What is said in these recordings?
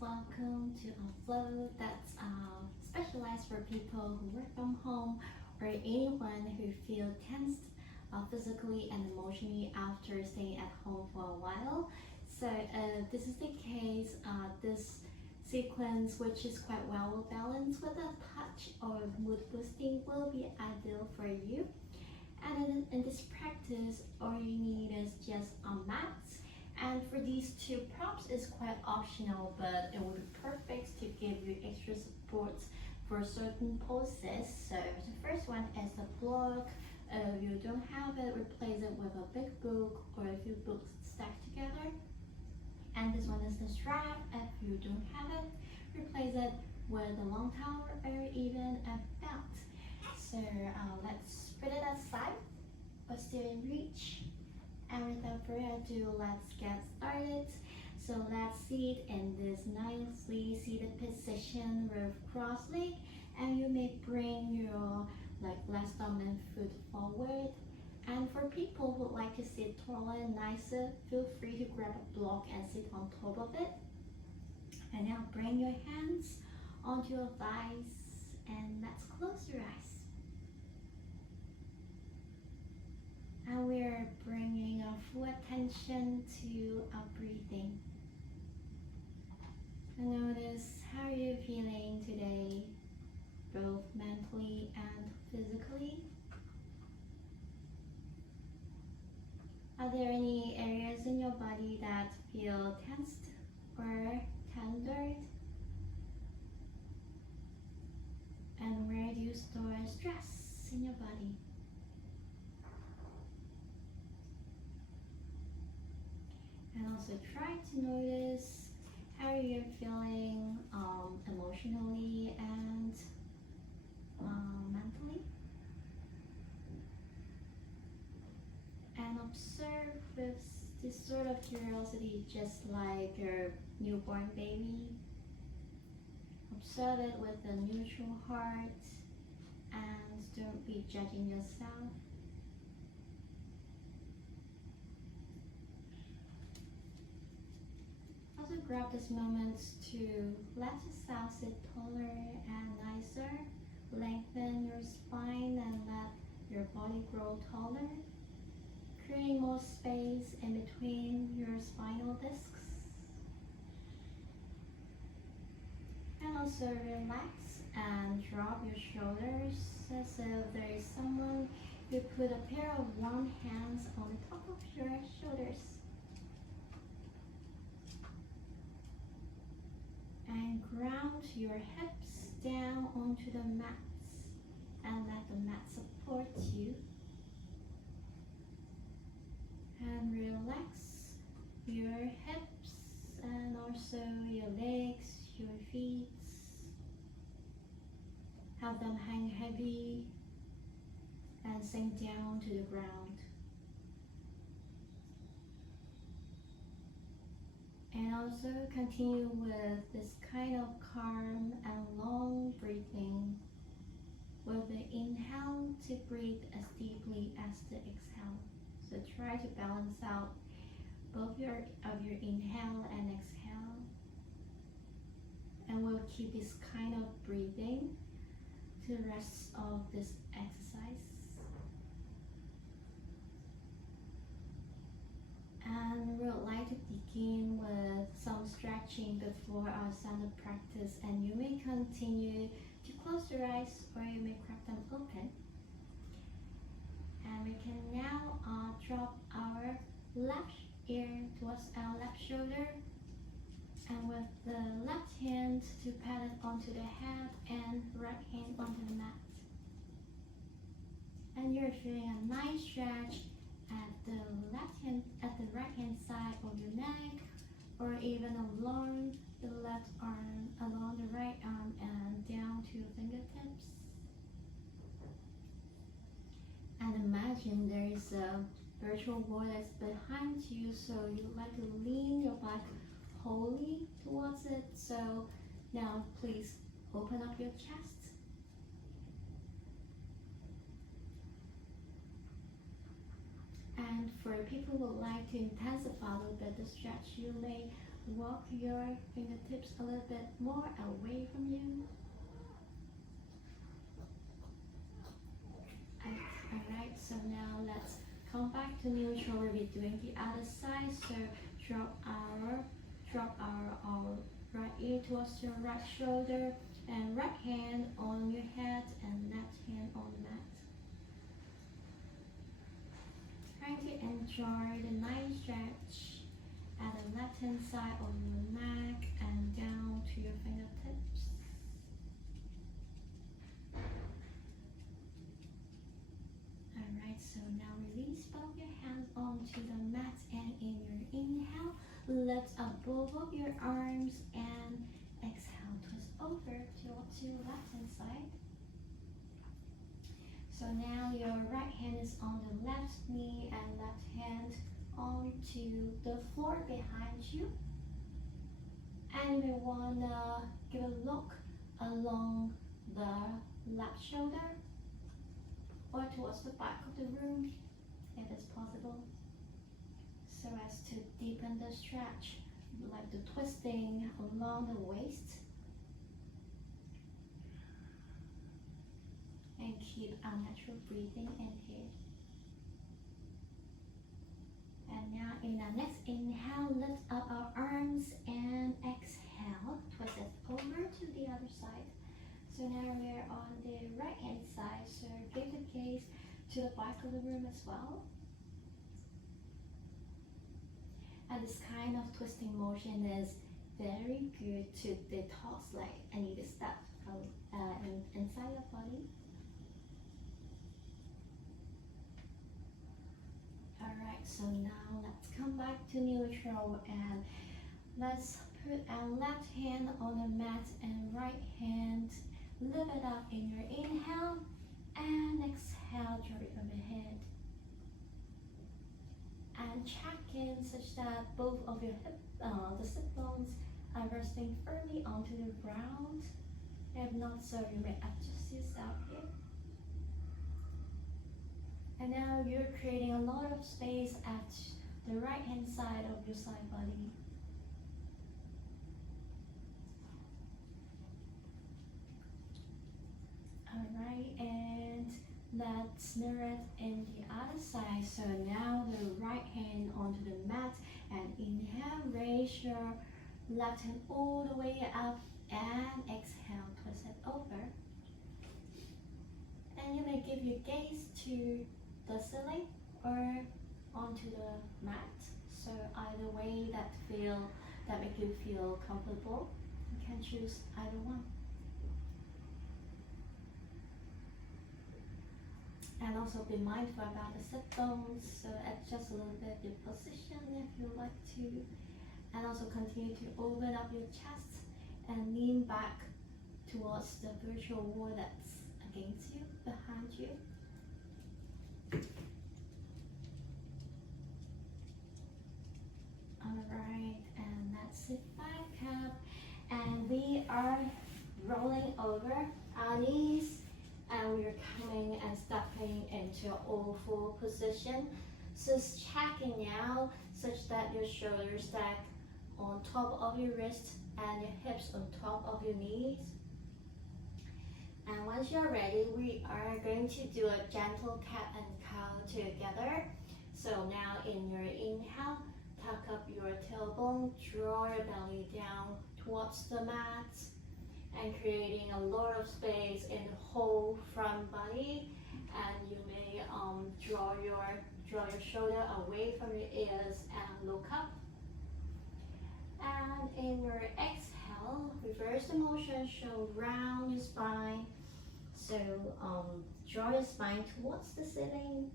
welcome to a flow that's specialized for people who work from home or anyone who feel tensed physically and emotionally after staying at home for a while. So this is the case. This sequence, which is quite well balanced with a touch of mood boosting, will be ideal for you. And in this practice, all you need is just a mat. And for these two props, it's quite optional, but it would be perfect to give you extra support for certain poses. So the first one is the block. If you don't have it, replace it with a big book or a few books stacked together. And this one is the strap. If you don't have it, replace it with a long towel or even a belt. So let's put it aside, but still in reach. And without further ado, let's get started. So let's sit in this nicely seated position with cross leg, and you may bring your less dominant foot forward. And for people who like to sit taller and nicer, feel free to grab a block and sit on top of it. And now bring your hands onto your thighs and let's close your eyes. And we're bringing our full attention to our breathing. And notice how you're feeling today, both mentally and physically. Are there any areas in your body that feel tensed or tendered? And where do you store stress in your body? And also try to notice how you're feeling emotionally and mentally. And observe with this sort of curiosity, just like your newborn baby. Observe it with a neutral heart and don't be judging yourself. Also grab this moment to let yourself sit taller and nicer. Lengthen your spine and let your body grow taller. Create more space in between your spinal discs. And also relax and drop your shoulders as if there is someone who put a pair of warm hands on the top of your shoulders. And ground your hips down onto the mats and let the mat support you. And relax your hips and also your legs, your feet. Have them hang heavy and sink down to the ground. And also continue with this kind of calm and long breathing, with the inhale to breathe as deeply as the exhale. So try to balance out both your inhale and exhale. And we'll keep this kind of breathing to the rest of this exercise. And we would like to begin with some stretching before our center practice, and you may continue to close your eyes or you may crack them open. And we can now drop our left ear towards our left shoulder, and with the left hand to pat it onto the head and right hand onto the mat. And you're feeling a nice stretch at the right hand side of your neck, or even along the left arm, along the right arm, and down to your fingertips. And imagine there is a virtual wall that's behind you, so you'd like to lean your back wholly towards it. So now please open up your chest. And for people who would like to intensify a little bit the stretch, you may walk your fingertips a little bit more away from you. Alright, so now let's come back to neutral. We'll be doing the other side. So drop our right ear towards your right shoulder, and right hand on your head and left hand on the mat. Trying to enjoy the nice stretch at the left hand side of your neck and down to your fingertips. Alright, so now release both your hands onto the mat, and in your inhale, lift up both of your arms and exhale, twist over to your left hand side. So now your right hand is on the left knee and left hand onto the floor behind you. And you may wanna give a look along the left shoulder or towards the back of the room if it's possible, so as to deepen the stretch, like the twisting along the waist. And keep our natural breathing in here. And now in our next inhale, lift up our arms and exhale, twist it over to the other side. So now we're on the right hand side, so give the gaze to the back of the room as well. And this kind of twisting motion is very good to detox like any of the stuff inside your body. Alright, so now let's come back to neutral, and let's put our left hand on the mat and right hand lift it up in your inhale, and exhale, drop it overhead. And check in such that both of your the sit bones are resting firmly onto the ground. If not so, you may adjust yourself here. And now you're creating a lot of space at the right hand side of your side body. Alright, and let's mirror it in the other side. So now the right hand onto the mat, and inhale, raise your left hand all the way up, and exhale, twist it over. And you may give your gaze to the ceiling or onto the mat. So either way that make you feel comfortable, you can choose either one. And also be mindful about the sit bones, so adjust a little bit your position if you like to. And also continue to open up your chest and lean back towards the virtual wall that's against you, behind you. Alright, and let's sit back up, and we are rolling over our knees, and we're coming and stepping into oval position. So checking now such that your shoulders stack on top of your wrist and your hips on top of your knees. And once you're ready, we are going to do a gentle cat and cow together. So now in your inhale, tuck up your tailbone, draw your belly down towards the mat, and creating a lot of space in the whole front body. And you may draw your shoulder away from your ears and look up. And in your exhale, reverse the motion, so round your spine. So draw your spine towards the ceiling,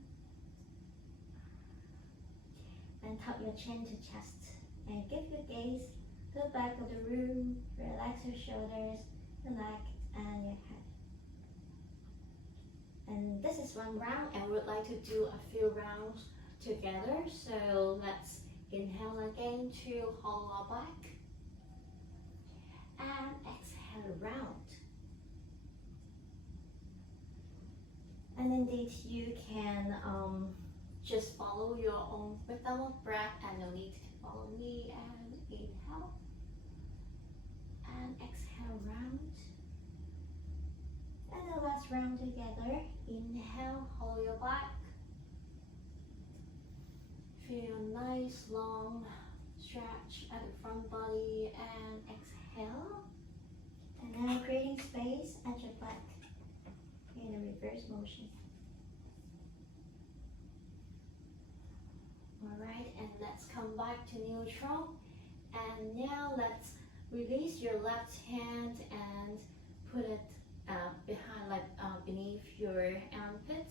and tuck your chin to chest, and give your gaze to the back of the room. Relax your shoulders, your neck, and your head. And this is one round, and we would like to do a few rounds together. So let's inhale again to hollow back, and exhale round. And indeed, you can just follow your own rhythm of breath, and no need to follow me. And Inhale and exhale, round. And then let's round together. Inhale, hold your back. Feel nice long stretch at the front body and exhale. And now creating space at your back in a reverse motion. Alright, and let's come back to neutral. And now let's release your left hand and put it behind, beneath your armpit.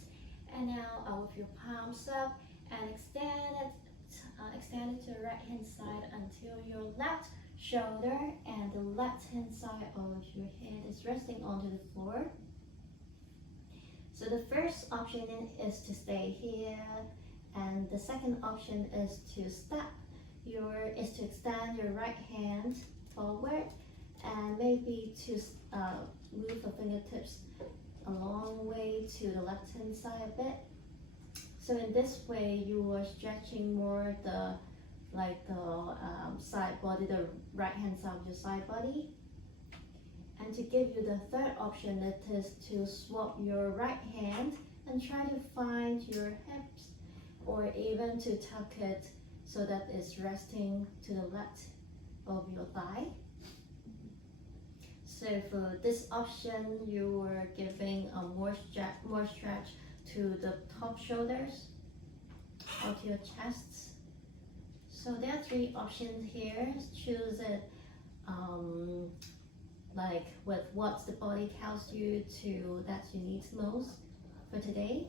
And now with your palms up and extend it to the right hand side until your left shoulder and the left hand side of your head is resting onto the floor. So the first option is to stay here, and the second option is to extend your right hand forward and maybe to move the fingertips a long way to the left hand side a bit. So in this way, you are stretching more the side body, the right hand side of your side body. And to give you the third option, it is to swap your right hand and try to find your hips, or even to tuck it so that it's resting to the left of your thigh. So for this option, you are giving a more stretch to the top shoulders or to your chests. So there are three options here. Choose it with what the body tells you that you need most for today.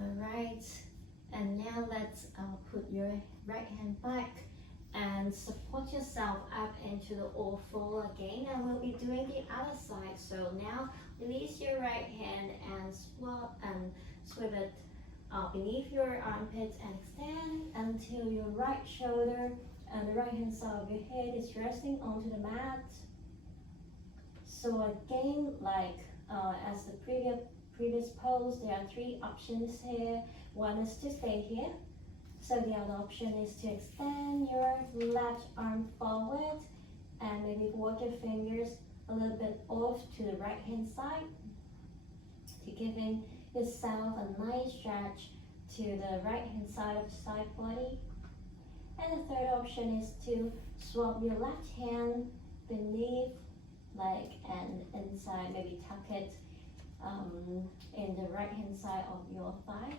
Alright, and now let's put your right hand back and support yourself up into the all-four again, and we'll be doing the other side. So now release your right hand and sweep it beneath your armpits and extend until your right shoulder and the right hand side of your head is resting onto the mat. So again, as the previous pose, there are three options here. One is to stay here. So the other option is to extend your left arm forward and maybe walk your fingers a little bit off to the right hand side to giving yourself a nice stretch to the right hand side of the side body. And the third option is to swap your left hand beneath and inside, maybe tuck it in the right hand side of your thigh.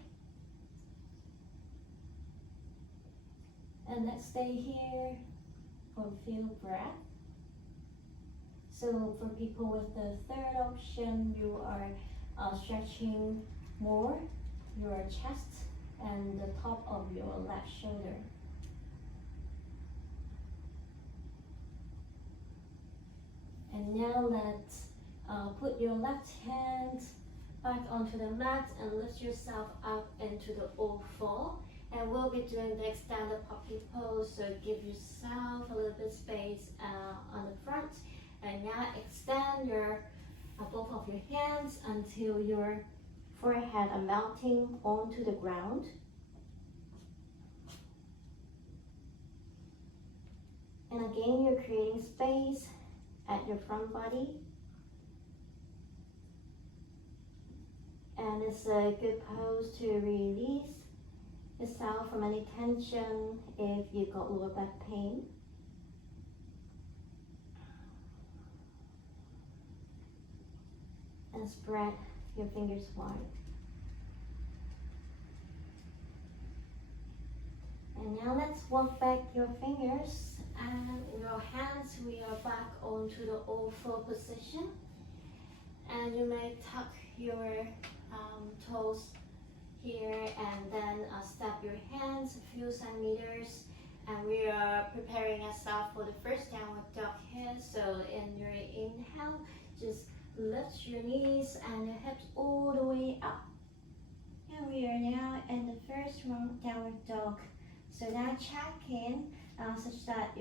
And let's stay here for a few breaths. So for people with the third option, you are stretching more your chest and the top of your left shoulder. And now let's put your left hand back onto the mat and lift yourself up into the all-four. And we'll be doing the extended puppy pose, so give yourself a little bit space on the front. And now extend your both of your hands until your forehead are melting onto the ground. And again, you're creating space at your front body. And it's a good pose to release yourself from any tension if you've got lower back pain. And spread your fingers wide. And now let's walk back your fingers and your hands. We are back onto the all-four position. And you may tuck your toes here and then step your hands a few centimeters. And we are preparing ourselves for the first downward dog here. So in your inhale, just lift your knees and your hips all the way up. And we are now in the first round downward dog. So now check in such that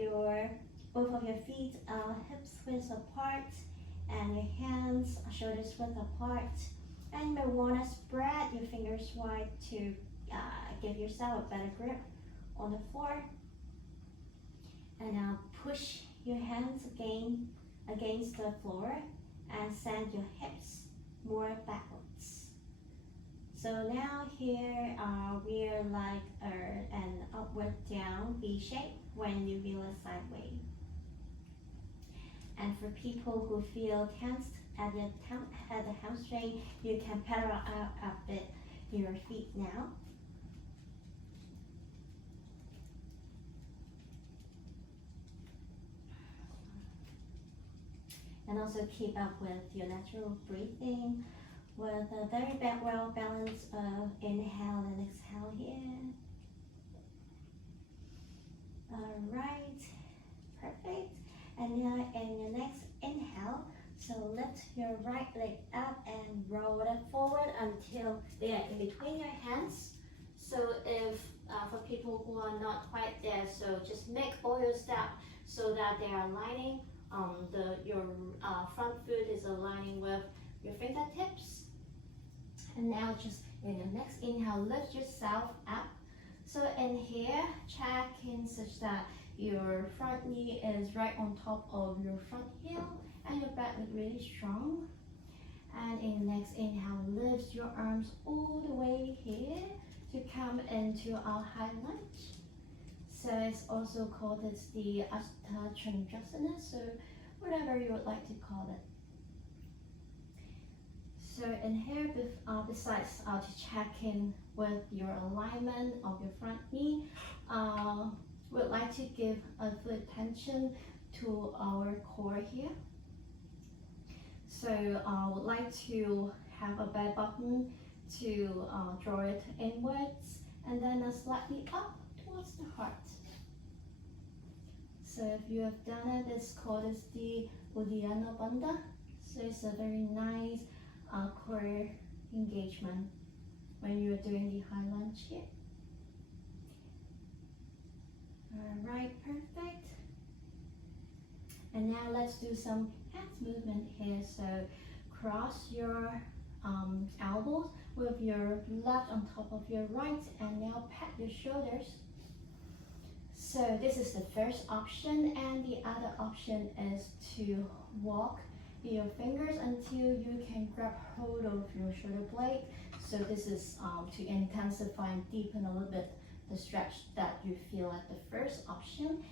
both of your feet are hips width apart and your hands are shoulders width apart. And you may want to spread your fingers wide to give yourself a better grip on the floor. And now push your hands again against the floor and send your hips more backwards. So now here we're like an upward down V shape when you feel it sideways. And for people who feel tensed at the hamstring, you can pedal out a bit your feet now. And also keep up with your natural breathing with a very well balanced inhale and exhale here. Alright, perfect. And now in your next inhale, so lift your right leg up and roll it forward until they are in between your hands. So if for people who are not quite there, so just make all your steps so that they are aligning. Your front foot is aligning with your fingertips. And now just in the next inhale, lift yourself up. So in here, check in such that your front knee is right on top of your front heel and your back is really strong. And in the next inhale, lift your arms all the way here to come into our high lunge. So it's also called the Ashtha Chandrasana, so whatever you would like to call it. So in here, besides to check in with your alignment of your front knee, we'd like to give a full attention to our core here. So would like to have a belly button to draw it inwards and then slightly up towards the heart. So if you have done it, it's called the Uddiyana Bandha. So it's a very nice core engagement when you're doing the high lunge here. Alright, perfect. And now let's do some hands movement here. So cross your elbows with your left on top of your right and now pat your shoulders. So this is the first option, and the other option is to walk your fingers until you can grab hold of your shoulder blade. So this is to intensify and deepen a little bit the stretch that you feel at the first option.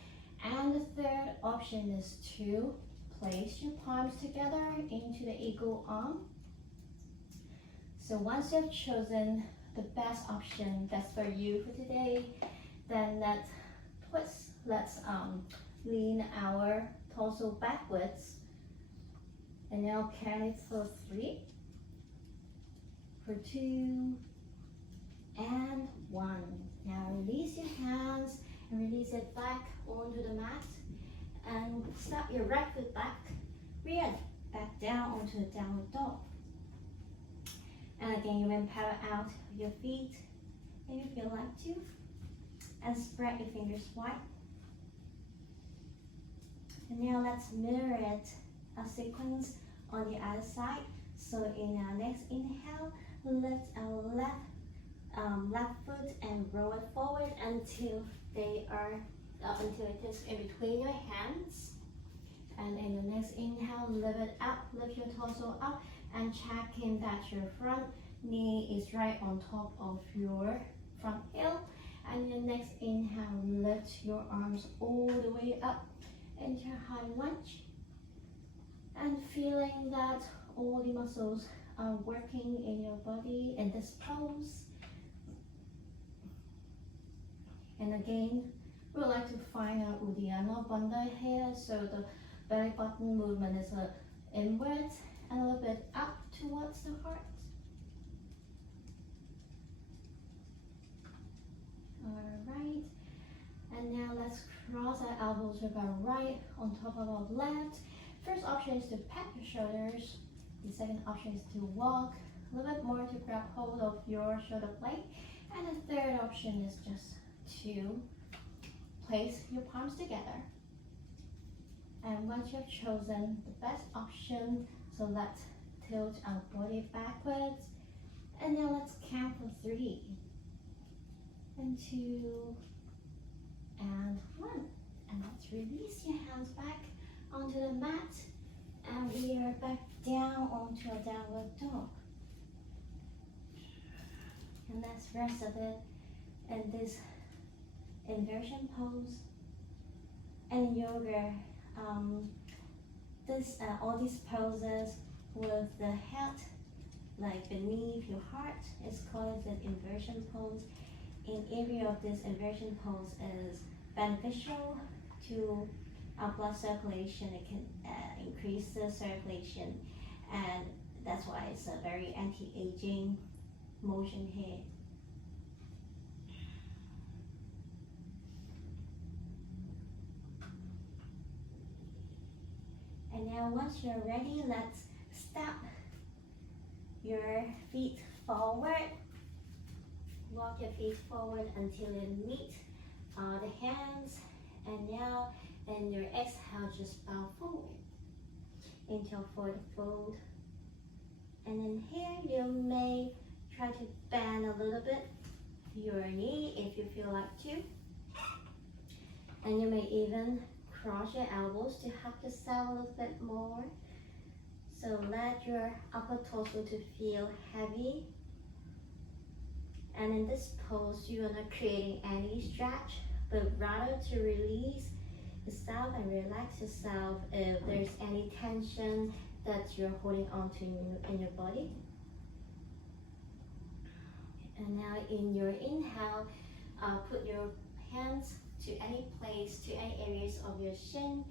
And the third option is to place your palms together into the eagle arm. So once you've chosen the best option that's for you for today, then let's twist. Let's lean our torso backwards. And now count it for 3, for 2, and 1. Now release your hands and release it back onto the mat. And step your right foot back, rear back down onto the downward dog. And again, you can power out your feet if you like to. And spread your fingers wide. And now let's mirror it, a sequence on the other side. So in our next inhale, lift our left foot and roll it forward until until it is in between your hands. And in the next inhale, lift it up, lift your torso up, and check in that your front knee is right on top of your front heel. And your next inhale, lift your arms all the way up into high lunge. And feeling that all the muscles are working in your body in this pose. And again, we would like to find our Uddiyana Bandha here. So the belly button movement is inwards and a little bit up towards the heart. Alright, and now let's cross our elbows with our right on top of our left. First option is to pat your shoulders. The second option is to walk a little bit more to grab hold of your shoulder blade. And the third option is just to place your palms together. And once you've chosen the best option, so let's tilt our body backwards. And now let's count for 3, and 2, and 1. And let's release your hands back onto the mat. And we are back down onto a downward dog. And let's rest a bit in this inversion pose. And yoga, all these poses with the head like beneath your heart is called the inversion pose. In area of this inversion pose is beneficial to our blood circulation. It can increase the circulation, and that's why it's a very anti-aging motion here. And now once you're ready, let's step your feet forward. Walk your feet forward until you meet the hands. And now in your exhale, just bow forward into a forward fold. And then here you may try to bend a little bit your knee if you feel like to. And you may even cross your elbows to help yourself a little bit more. So let your upper torso to feel heavy. And in this pose, you are not creating any stretch, but rather to release yourself and relax yourself if there's any tension that you're holding on to in your body. And now in your inhale, put your hands to any place, to any areas of your shin,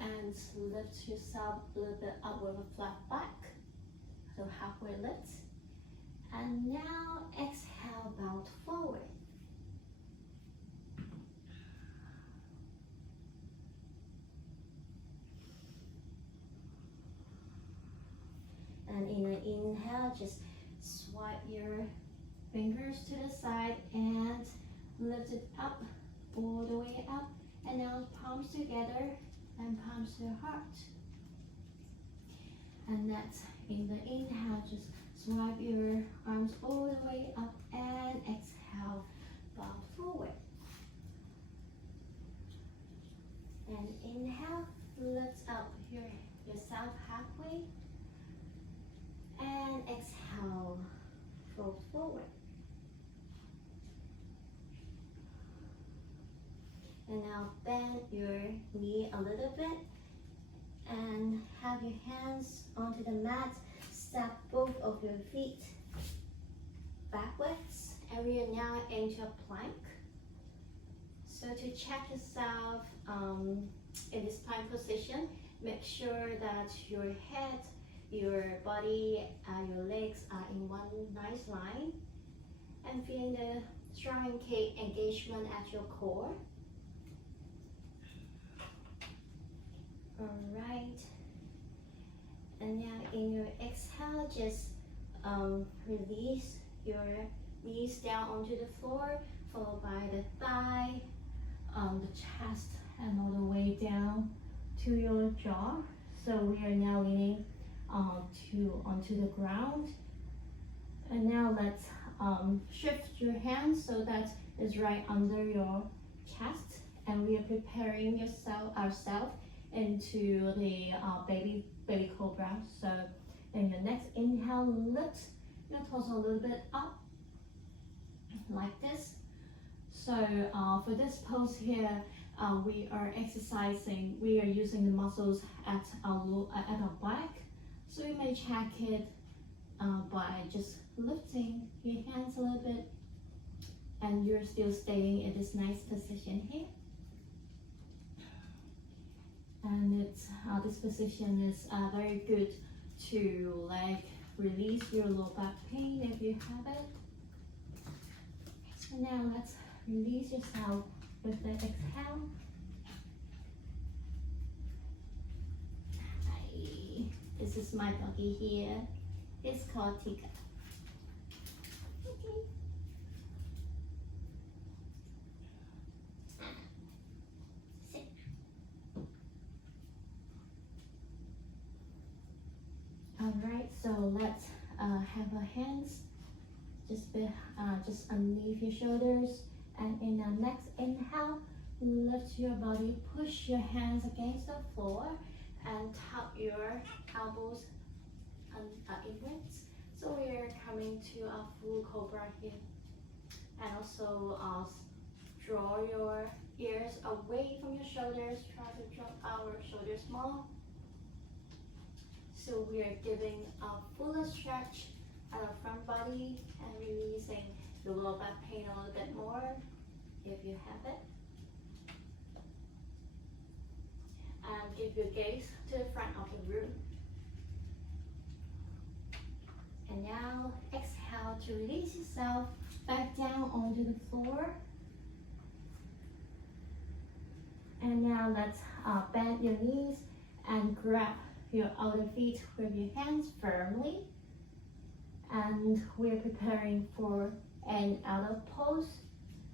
and lift yourself a little bit up with a flat back, so halfway lift. And now exhale, bow forward. And in an inhale, just swipe your fingers to the side and lift it up, all the way up. And now palms together and palms to your heart. And that's in the inhale, just swipe your arms all the way up and exhale, bow forward. And inhale, lift up yourself halfway. And exhale, fold forward. And now bend your knee a little bit and have your hands onto the mat. Step both of your feet backwards, and we are now into a plank. So to check yourself in this plank position, make sure that your head, your body, your legs are in one nice line, and feeling the strong engagement at your core. Alright, and now in your exhale, just release your knees down onto the floor, followed by the thigh, the chest, and all the way down to your jaw. So we are now leaning onto the ground. And now let's shift your hands so that it's right under your chest, and we are preparing ourselves into the baby cobra. So in your next inhale, lift your torso a little bit up like this. So for this pose here, we are using the muscles at our back. So you may check it by just lifting your hands a little bit, and you're still staying in this nice position here. And this position is very good to release your low back pain if you have it. So now let's release yourself with the exhale. This is my doggy here. It's called Tika. Okay. Sit. Alright, so let's have our hands just underneath your shoulders, and in our next inhale, Lift your body, push your hands against the floor, and tap your elbows inwards. So we are coming to a full cobra here. And also draw your ears away from your shoulders. Try to drop our shoulders more. So we are giving a fuller stretch at our front body and releasing the lower back pain a little bit more if you have it. And give your gaze to the front of the room. And now exhale to release yourself back down onto the floor. And now let's bend your knees and grab your outer feet with your hands firmly. And we're preparing for an outer pose.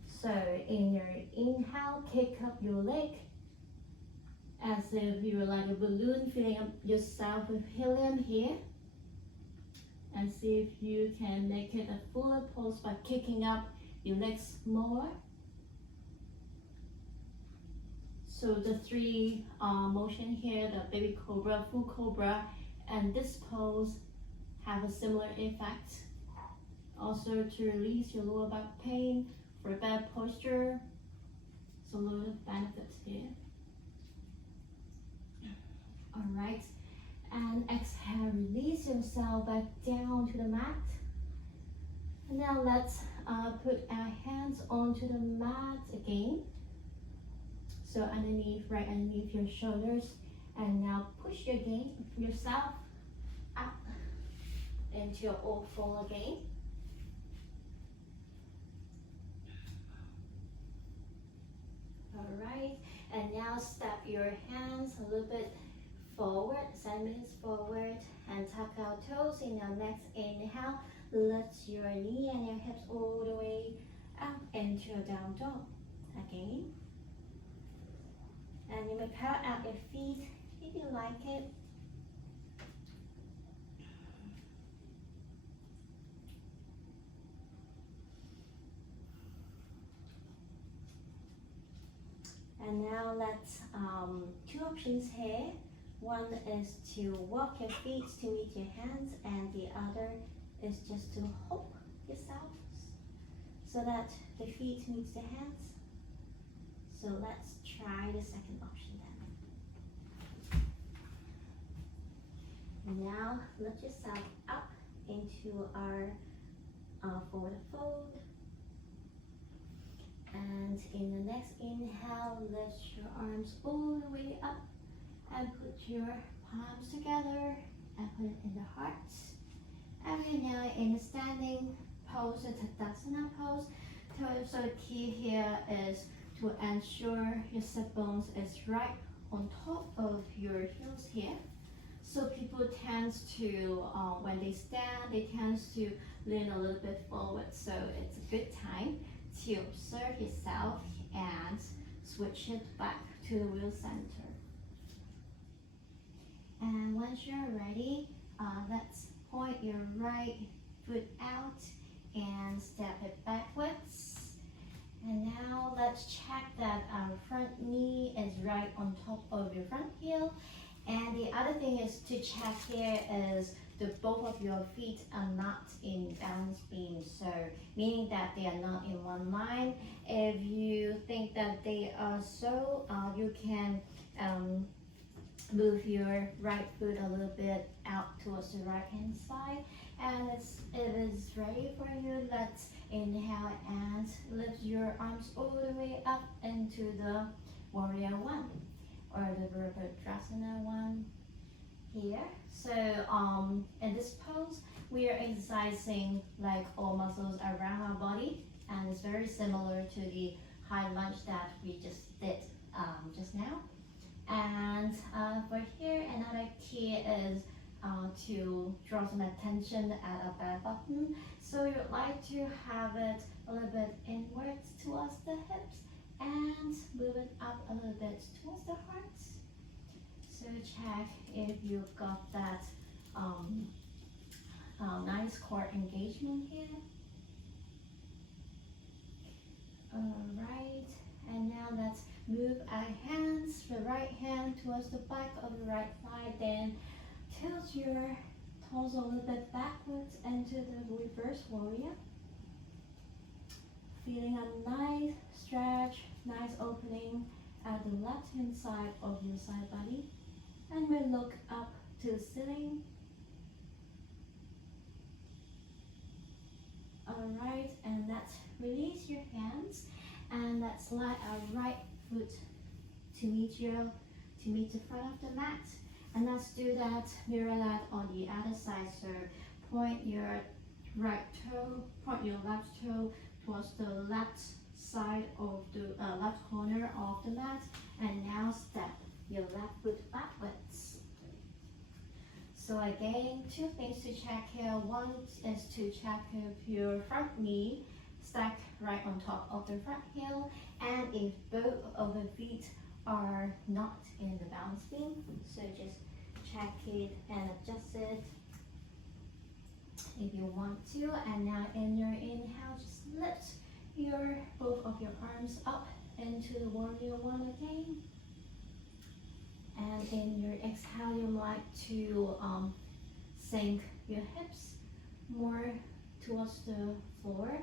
So in your inhale, kick up your leg as if you're like a balloon, filling up yourself with helium here. And see if you can make it a fuller pose by kicking up your legs more. So the three motion here, the baby cobra, full cobra, and this pose have a similar effect. Also to release your lower back pain for better posture. So a lot of benefits here. All right. And exhale, release yourself back down to the mat. And now let's put our hands onto the mat again. So underneath, right underneath your shoulders. And now push yourself up into your old fold again. All right, and now step your hands a little bit forward, centimeters forward, and tuck our toes. In our next inhale, lift your knee and your hips all the way up into a down dog. Again. And you may curl out your feet if you like it. And now let's, two options here. One is to walk your feet to meet your hands, and the other is just to hold yourself so that the feet meets the hands. So let's try the second option then. Now lift yourself up into our forward fold. And in the next inhale, lift your arms all the way up and put your palms together and put it in the heart. And we're now in a standing pose, a Tadasana pose. So the key here is to ensure your sit bones is right on top of your heels here. So people tend to, when they stand, they tend to lean a little bit forward. So it's a good time to observe yourself and switch it back to the wheel center. And once you're ready, let's point your right foot out and step it backwards. And now let's check that our front knee is right on top of your front heel. And the other thing is to check here is the both of your feet are not in balance beam, so meaning that they are not in one line. If you think that they are so, you can move your right foot a little bit out towards the right hand side. And it is ready for you. Let's inhale and lift your arms all the way up into the warrior one or the Virabhadrasana one here. So in this pose, we are exercising like all muscles around our body, and it's very similar to the high lunge that we just did just now. And for here, another key is to draw some attention at our belly button. So you would like to have it a little bit inwards towards the hips and move it up a little bit towards the heart. So check if you've got that nice core engagement here. Alright, and now let's Move our hands, the right hand towards the back of the right thigh, then tilt your toes a little bit backwards into the reverse warrior. Feeling a nice stretch, nice opening at the left hand side of your side body. And we look up to the ceiling. Alright, and let's release your hands and let's slide our right foot to meet the front of the mat. And let's do that, mirror that on the other side. So point your point your left toe towards the left side of the left corner of the mat, and now step your left foot backwards. So again, two things to check here. One is to check if your front knee stacked right on top of the front heel, and if both of the feet are not in the balance beam. So just check it and adjust it if you want to. And now in your inhale, just lift both of your arms up into the warrior one again. And in your exhale, you like to sink your hips more towards the floor.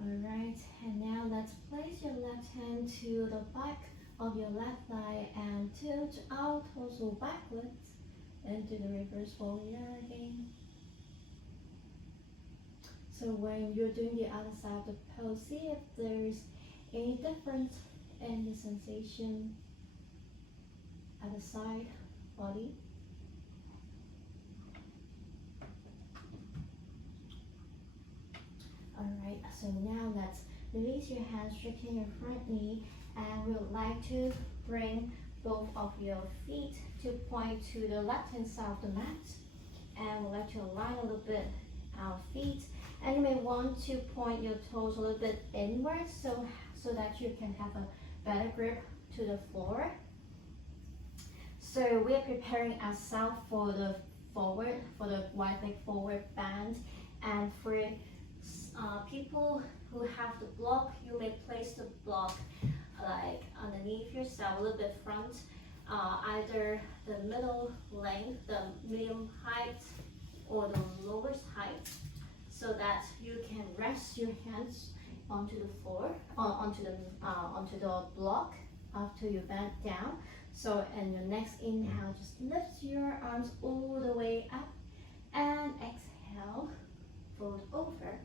Alright, and now let's place your left hand to the back of your left thigh and tilt our torso backwards into the reverse warrior again. So when you're doing the other side of the pose, see if there's any difference in the sensation at the side body. Alright, so now let's release your hands, straighten your front knee, and we would like to bring both of your feet to point to the left hand side of the mat. And we'd like to align a little bit our feet. And you may want to point your toes a little bit inwards so that you can have a better grip to the floor. So we are preparing ourselves for the wide leg forward bend. And for people who have the block, you may place the block like underneath yourself, a little bit front, either the middle length, the medium height, or the lowest height, so that you can rest your hands onto the floor, onto the block after you bend down. So in your next inhale, just lift your arms all the way up, and exhale, fold over.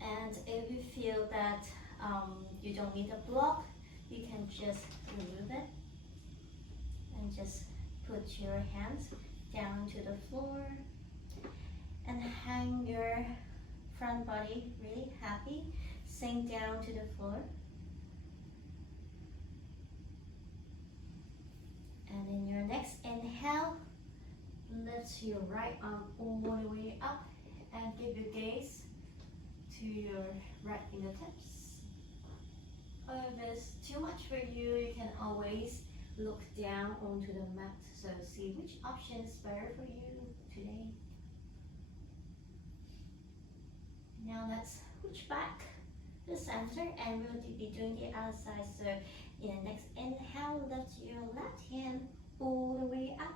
And if you feel that you don't need a block, you can just remove it and just put your hands down to the floor and hang your front body really happy, sink down to the floor. And in your next inhale, lift your right arm all the way up and give your gaze to your right fingertips. If it's too much for you, you can always look down onto the mat. So see which option is better for you today. Now let's switch back to the center, and we'll be doing the other side. So in the next inhale, lift your left hand all the way up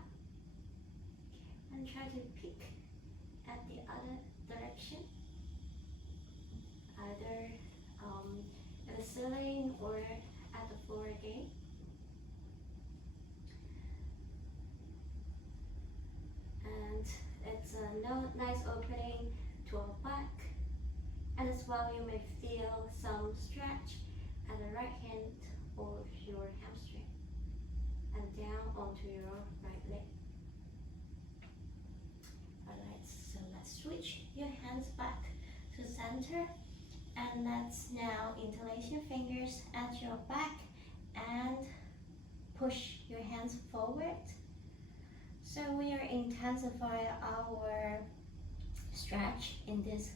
and try to peek at the other direction, either at the ceiling or at the floor again. And it's a nice opening to our back, and as well you may feel some stretch at the right hand of your hamstring and down onto your right leg. Alright, so let's switch your hands back to center, and let's now interlace your fingers at your back and push your hands forward. So we are intensifying our stretch in this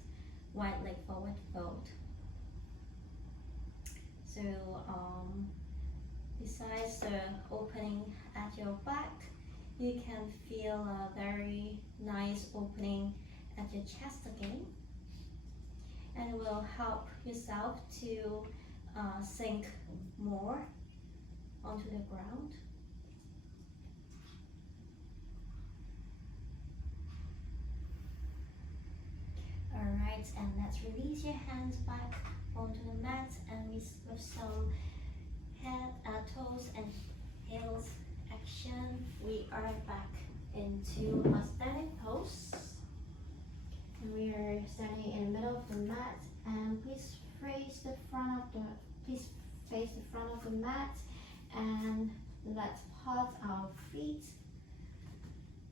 wide leg forward fold. So besides the opening at your back, you can feel a very nice opening at your chest again, and will help yourself to sink more onto the ground. Alright, and let's release your hands back onto the mat, and with some toes and heels action, we are back into a standing pose. And we are standing in the middle of the mat, and please face the front of the mat, and let's pause our feet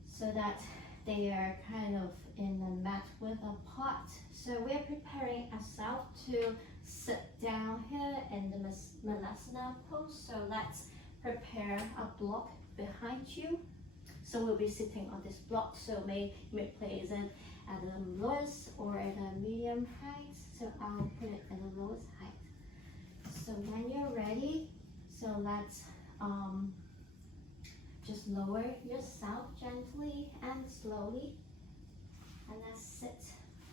so that they are kind of in the mat width apart. So we're preparing ourselves to sit down here in the Malasana pose. So let's prepare a block behind you. So we'll be sitting on this block. So may place it at the lowest or at a medium height. So I'll put it at the lowest height. So when you're ready, so let's just lower yourself gently and slowly, and let's sit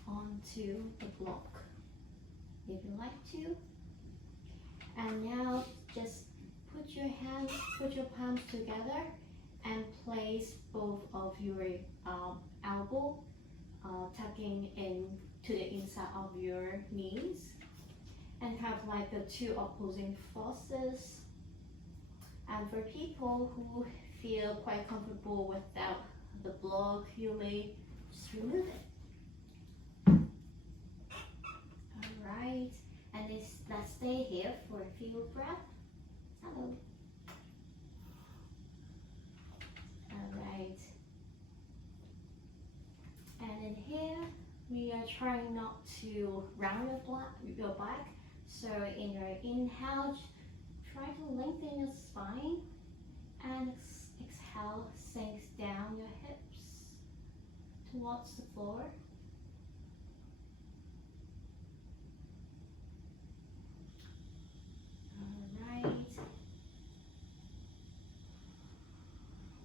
onto the block if you like to. And now just put your palms together and place both of your elbow tucking in to the inside of your knees, and have like the two opposing forces. And for people who feel quite comfortable without the block, you may just remove it. Alright, and let's stay here for a few breaths. Hello. Alright. And in here, we are trying not to round your back. So in your inhale, try to lengthen your spine, and exhale, sinks down your hips towards the floor. Alright.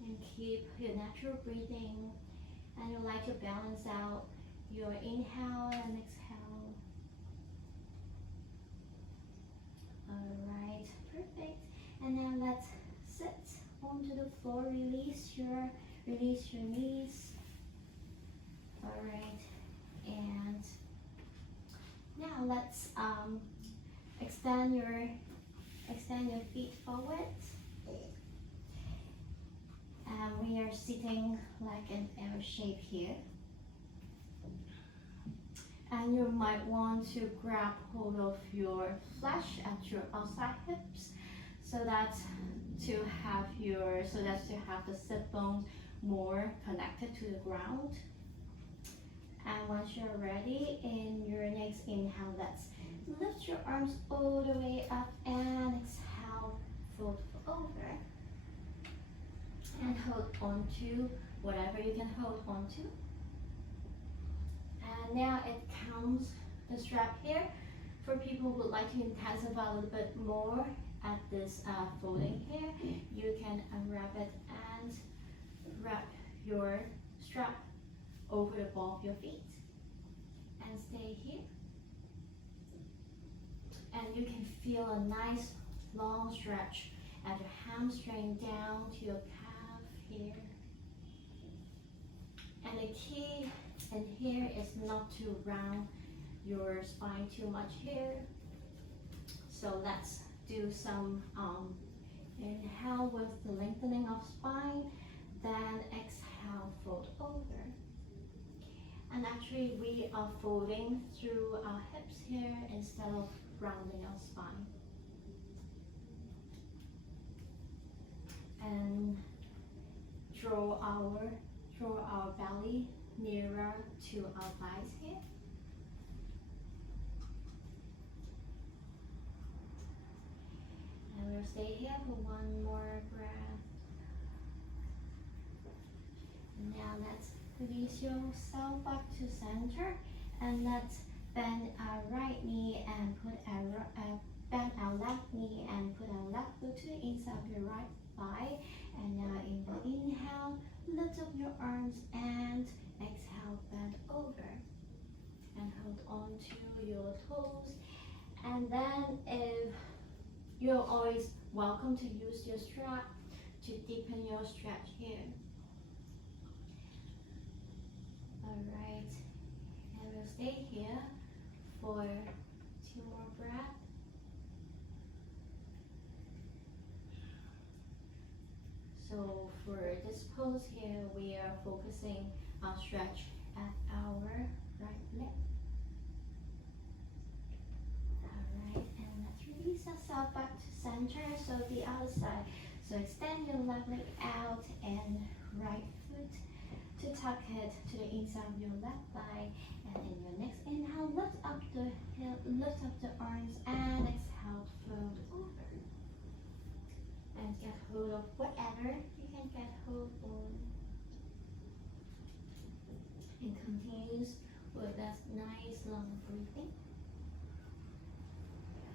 And keep your natural breathing, and you like to balance out your inhale and exhale. Alright, perfect. And now let's sit onto the floor, release your knees. Alright, and now let's extend your feet forward. And we are sitting like an L shape here. And you might want to grab hold of your flesh at your outside hips, so that to have the sit bones more connected to the ground. And once you're ready, in your next inhale, let's lift your arms all the way up, and exhale, fold over, and hold on to whatever you can hold on to. And now it counts the strap here. For people who would like to intensify a little bit more at this folding here, you can unwrap it and wrap your strap over the ball of your feet, and stay here. And you can feel a nice long stretch at your hamstring down to your calf here. And the key in here is not to round your spine too much here. So let's do some inhale with the lengthening of spine, then exhale, fold over. And actually we are folding through our hips here instead of rounding our spine. And draw our belly nearer to our thighs here. And we'll stay here for one more breath. Now let's release yourself back to center, and let's bend our right knee and bend our left knee and put our left foot to the inside of your right thigh. And now in the inhale, lift up your arms and exhale, bend over and hold on to your toes. And then if you're always welcome to use your strap to deepen your stretch here. Alright, and we'll stay here for 2 more breaths. So for this pose here, we are focusing on stretch at our right leg. Alright, and let's release ourselves back to center, so the other side. So extend your left leg out and right foot to tuck it to the inside of your left thigh. And in your next inhale, lift up the hip, lift up the arms, and exhale, fold over. And get hold of whatever you can get hold on. And continues with that nice long breathing.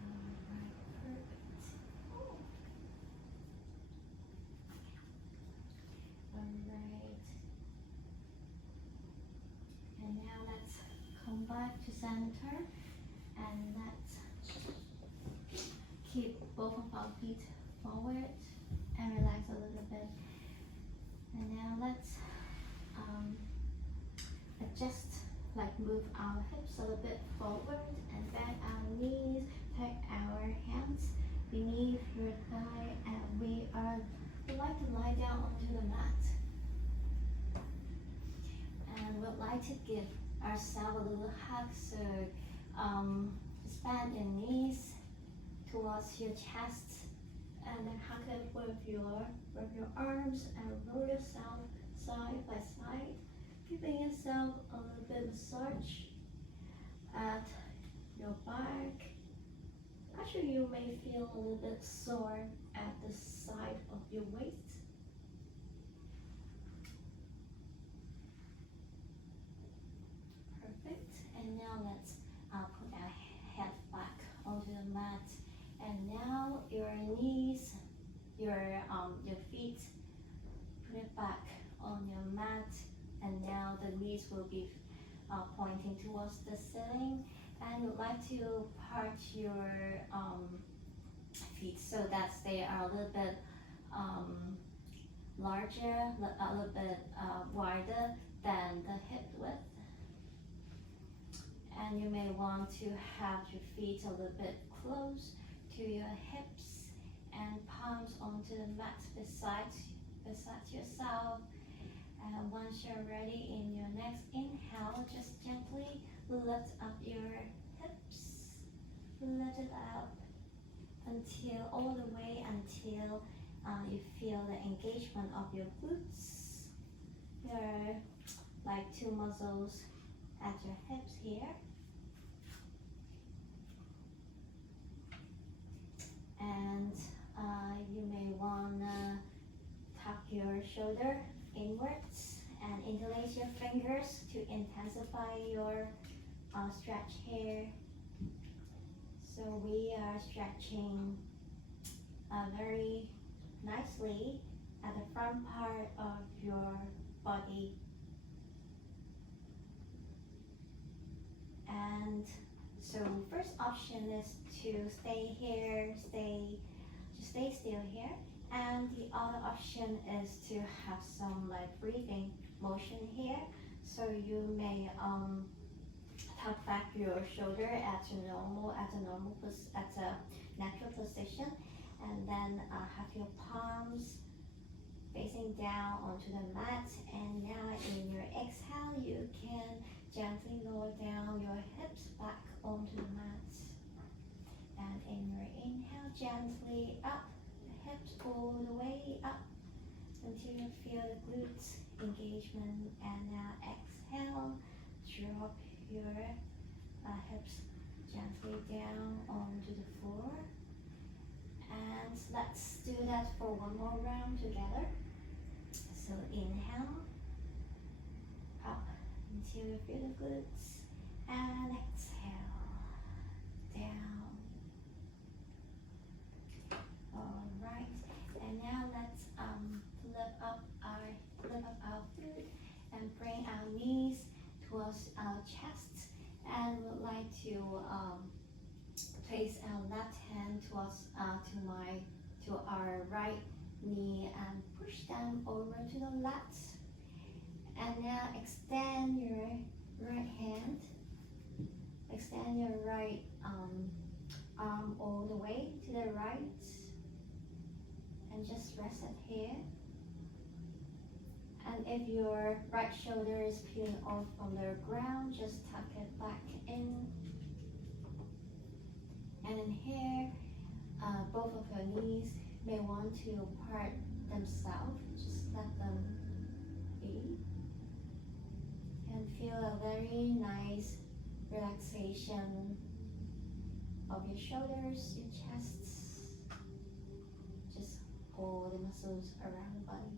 Alright, perfect. Alright. And now let's come back to center and let's keep both of our feet forward and relax a little bit. And now let's adjust, like move our hips a little bit forward and bend our knees, take our hands beneath your thigh, and we would like to lie down onto the mat. And we'd like to give ourselves a little hug, so bend your knees towards your chest, and then hug it with your arms and roll yourself side by side, giving yourself a little bit massage at your back. Actually, you may feel a little bit sore at the side of your waist. Perfect. And now let's put our head back onto the mat. And now your knees, your feet, put it back on your mat. And now the knees will be pointing towards the ceiling. And you'd like to part your feet so that they are a little bit larger, a little bit wider than the hip width. And you may want to have your feet a little bit close to your hips and palms onto the mat beside yourself. And once you're ready, in your next inhale, just gently lift up your hips, lift it up until all the way until you feel the engagement of your glutes. There are like 2 muscles at your hips here. And you may wanna tuck your shoulder inwards and interlace your fingers to intensify your stretch here. So we are stretching very nicely at the front part of your body. And so first option is to stay here, just stay still here. And the other option is to have some like breathing motion here. So you may tuck back your shoulder at a natural position, and then have your palms facing down onto the mat. And now in your exhale, you can gently lower down your hips back onto the mat. And in your inhale, gently up the hips all the way up until you feel the glutes engagement. And now exhale, drop your hips gently down onto the floor. And let's do that for one more round together. So inhale, up until you feel the glutes, and exhale, down. Alright, and now let's lift up would like to place our left hand towards to our right knee and push them over to the left. And now extend your right hand. Extend your right arm all the way to the right. And just rest it here. And if your right shoulder is peeling off from the ground, just tuck it back in. And in here, both of your knees may want to part themselves. Just let them be. And feel a very nice relaxation of your shoulders, your chest. Just all the muscles around the body.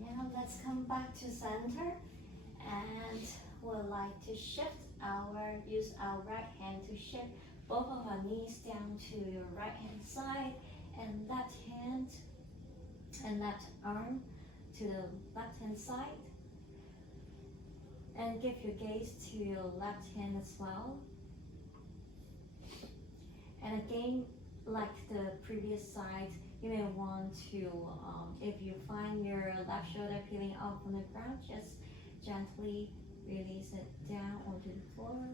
Now let's come back to center, and we'd like to use our right hand to shift both of our knees down to your right hand side, and left hand and left arm to the left hand side. And give your gaze to your left hand as well. And again, like the previous side, you may want to, if you find your left shoulder peeling off from the ground, just gently release it down onto the floor.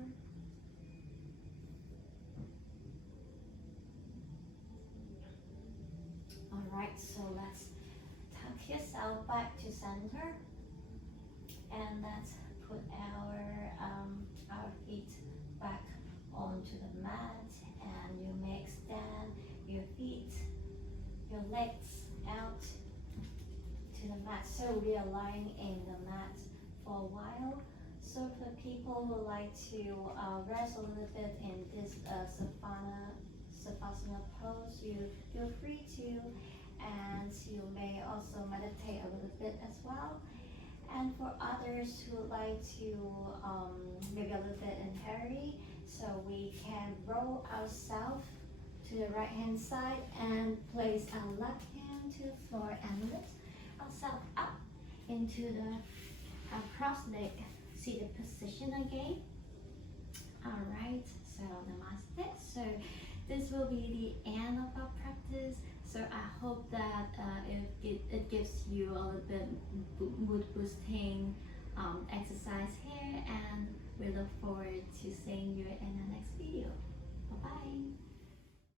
Alright, so let's tuck yourself back to center. And let's put our feet back onto the mat. And you may extend your feet, your legs out to the mat. So we are lying in the mat for a while. So for people who like to rest a little bit in this Savasana pose, you feel free to, and you may also meditate a little bit as well. And for others who like to maybe a little bit in hurry, so we can roll ourselves to the right hand side and place our left hand to the floor and lift ourselves up into the cross-leg seated position again. Alright, so namaste. So this will be the end of our practice. So I hope that it gives you a little bit mood boosting exercise here, and we look forward to seeing you in the next video. Bye bye.